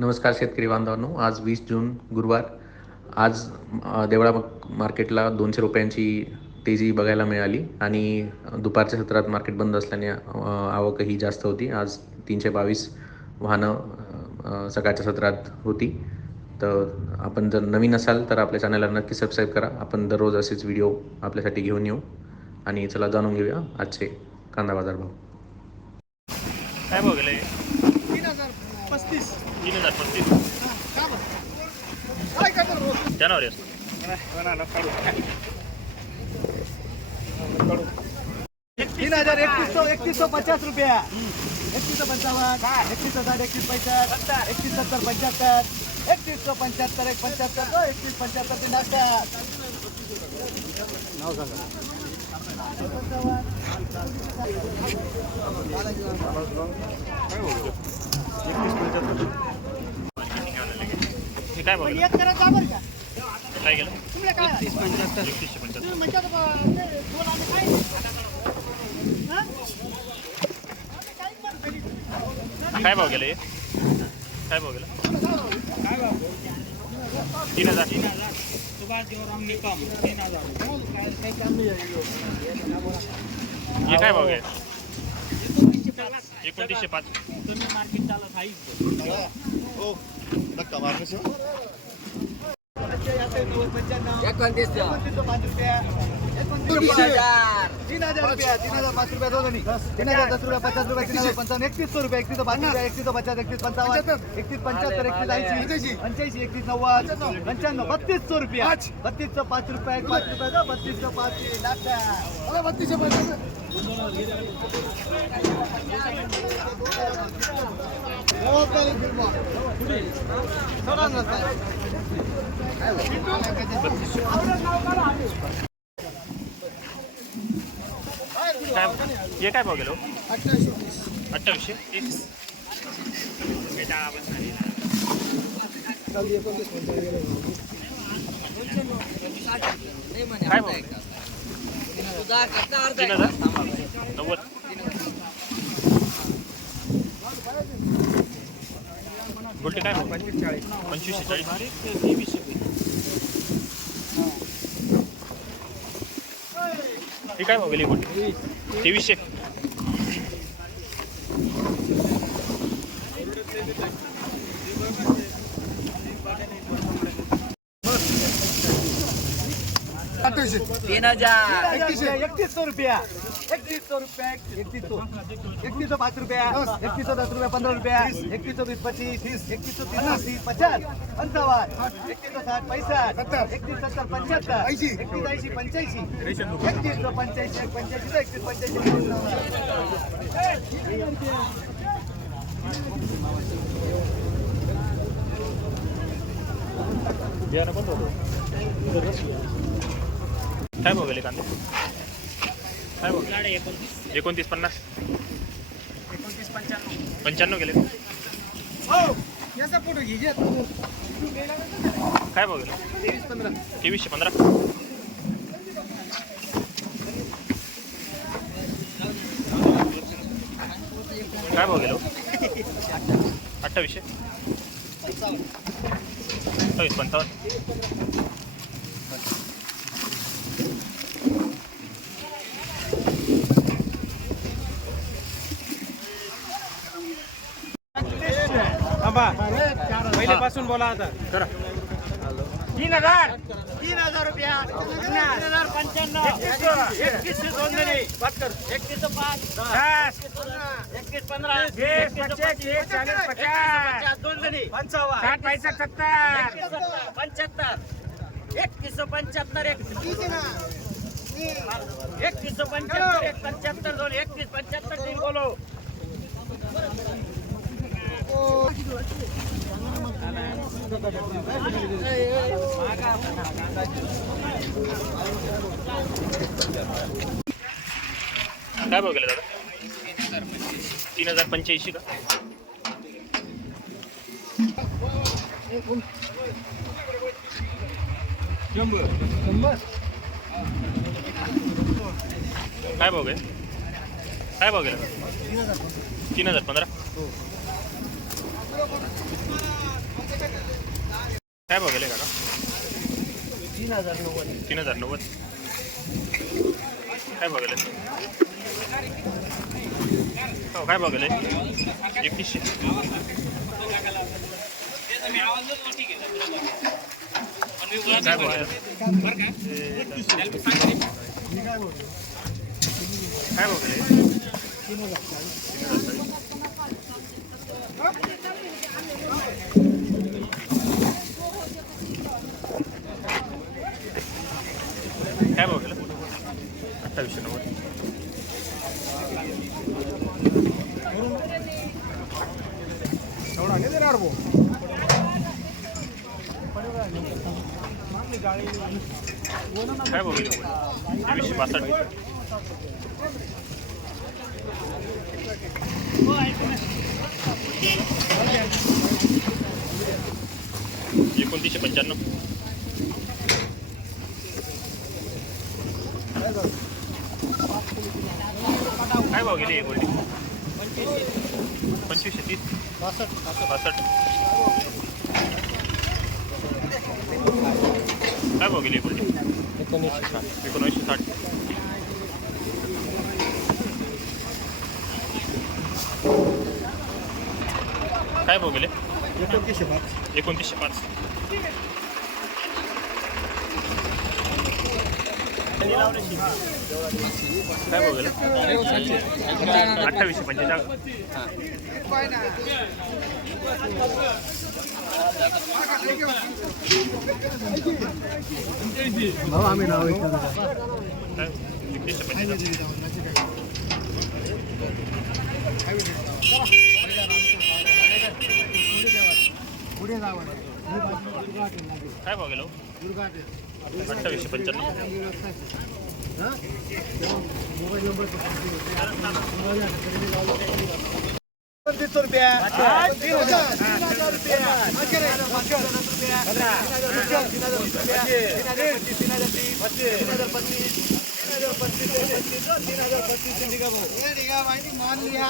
नमस्कार शेतकरी बांधवांनो आज वीस जून गुरुवार. आज देवळा मार्केटला दोनशे रुपयांची तेजी बघायला मिळाली आणि दुपारच्या सत्रात मार्केट बंद असल्याने आवकही जास्त होती. आज तीनशे बावीस वाहनं सकाळच्या सत्रात होती. तर आपण जर नवीन असाल तर आपल्या चॅनलला नक्की सबस्क्राईब करा. आपण दररोज असेच व्हिडिओ आपल्यासाठी घेऊन येऊ. आणि चला जाणून घेऊया आजचे कांदा बाजार भाव काय भाव गेले तीन हजार पस्तीस तीन हजार पस्तीस का बरं काय करतो रोज जनावर असतो तीन हजार एकतीस सौ एकतीस सौ पचास रुपया एकतीस सौ पंचावन्न एकतीस सौ साठ एकतीस पैंसठ एकतीस सत्तर पंच्याहत्तर एकतीस सौ पंच्याहत्तर एक पंच्याहत्तर दो एकतीस पंच्याहत्तर तीन नाव सांगा काय भाव गेलं एक करा का बरं का? काय गेलं तुम्हाला काय एकतीसशे पंच्याहत्तर. तुम्ही म्हणतात बा, ते दोन आम्ही काय? हा? काय पण खाली. काय भाव गेलं? हे काय भाव गेलं तीन हजार. हे काय भाव गेले? एकोणतीसशे पाच. एकोणतीस सौ पाच रुपया एकोणतीस तीन हजार रुपया तीन हजार पाच रुपया दोन तीन हजार दस रुपया पचास रुपया तीन हजार पंचावन्न एकतीस सौ रुपया एकतीस सौ पाच रुपया एकतीस पचास एकतीस पंचावन्न एकतीस पंच्याहत्तर एकतीस ऐंशी पंच्याऐंशी. एकतीस नव्वद पंच्याण्णव. बत्तीस सौ रुपया. बत्तीस सौ पाच रुपया एक पाच रुपया दो, बत्तीस सौ पाच लाख बत्तीस काय हे काय भाव गेलो? अठ्ठावीसशे. तीस काय भाव? तीन हजार? नव्वद. गोल्टी काय भाव? पंचवीसशे चाळीस. ही काय भाव गेली गोल्टी? तेवीसशे तीन हजार एकतीस सौ रुपया एकतीस सौ रुपया एकतीस सौ एकतीस सौ पाच रुपया एकतीस सौ दस रुपया पंद्रह रुपया एकतीस सौ बीस पच्चीस एकतीस सौ तीस तीस पचास पंचावन्न एकतीस सौ साठ पैसा एकतीस सत्तर पंच्याहत्तर एकतीस ऐंशी पंच्याऐंशी एकतीस सौ पंच्याऐंशी एक पंच्याऐंशी. एकतीस पंच्याऐंशी काय गेले कांदे? काय भाव गेले? एकोणतीस. पन्नास. पंच्याण्णव. गेले. याचा फोटो घे काय गेले तेवीस पंधरा. तेवीसशे पंधरा. काय भाव गेलो अठ्ठावीसशे. अठ्ठावीस पंचावन्न. पहिल्यापासून बोला आता तीन हजार तीन हजार रुपया तीन हजार पंच्याण्णव एकतीसशे दोन एकतीस पाच एकतीस पंधरा पचास दोन जणी पंचावन्न पैसा सत्तर पंच्याहत्तर एकतीस पंच्याहत्तर एक एकतीस पंच्याहत्तर एक पंच्याहत्तर दोन एकतीस पंच्याहत्तर तीन बोलो काय भाव गेले दादा? तीन हजार पंच्याऐंशी का? काय भाव काय भाव तीन हजार पंधरा? काय गेले काका? तीन हजार नव्वद. तीन हजार नव्वद. काय गेले? हो काय गेले? एकतीसशे. काय गेले? तीन हजार काय भाव गेलं? अठ्ठावीसशे नव्वद. काय भाव गेले? तेवीसशे पासष्ट एकोणतीसशे पंच्याण्णव. काय भाव गेले गोल्डी? पंचवीसशे तीस? पासष्ट काय भाव गेले गोल्डी? एकोणीसशे साठ एकोणऐंशी साठ. काय भाव गेले? एकोणतीसशे पाच. एकोणतीसशे पाच. काय भाव अठ्ठावीसशे पंचेचाळीस भाऊ आम्ही नाव पंचेचाळीस पुढे जावं काय भाव गेलो अठ्ठावीसशे पंच्याण्णव मोबाईल नंबर तीस रुपया तीन हजार तीन हजार रुपया तीन हजार रुपया तीन हजार रुपया तीन हजार पच्चीस तीन हजार तीस तीन हजार पच्चीस तीन हजार पच्चीस तीन हजार पच्चीस ठीक आहे भाऊ ठीक आहे माहिती मान लिया